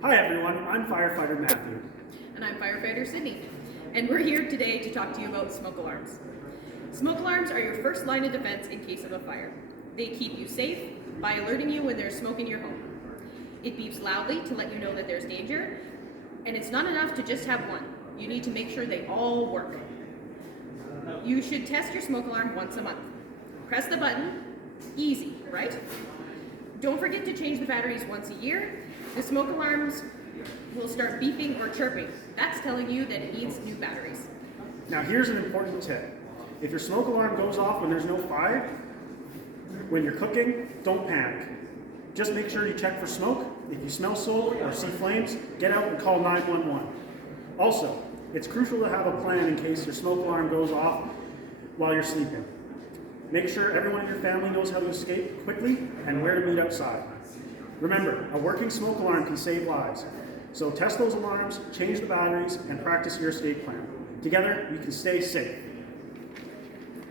Hi everyone, I'm Firefighter Matthew. And I'm Firefighter Sydney. And we're here today to talk to you about smoke alarms. Smoke alarms are your first line of defense in case of a fire. They keep you safe by alerting you when there's smoke in your home. It beeps loudly to let you know that there's danger, and it's not enough to just have one. You need to make sure they all work. You should test your smoke alarm once a month. Press the button, easy, right? Don't forget to change the batteries once a year. The smoke alarms will start beeping or chirping. That's telling you that it needs new batteries. Now here's an important tip. If your smoke alarm goes off when there's no fire, when you're cooking, don't panic. Just make sure you check for smoke. If you smell smoke or see flames, get out and call 911. Also, it's crucial to have a plan in case your smoke alarm goes off while you're sleeping. Make sure everyone in your family knows how to escape quickly and where to meet outside. Remember, a working smoke alarm can save lives. So test those alarms, change the batteries, and practice your escape plan. Together, we can stay safe.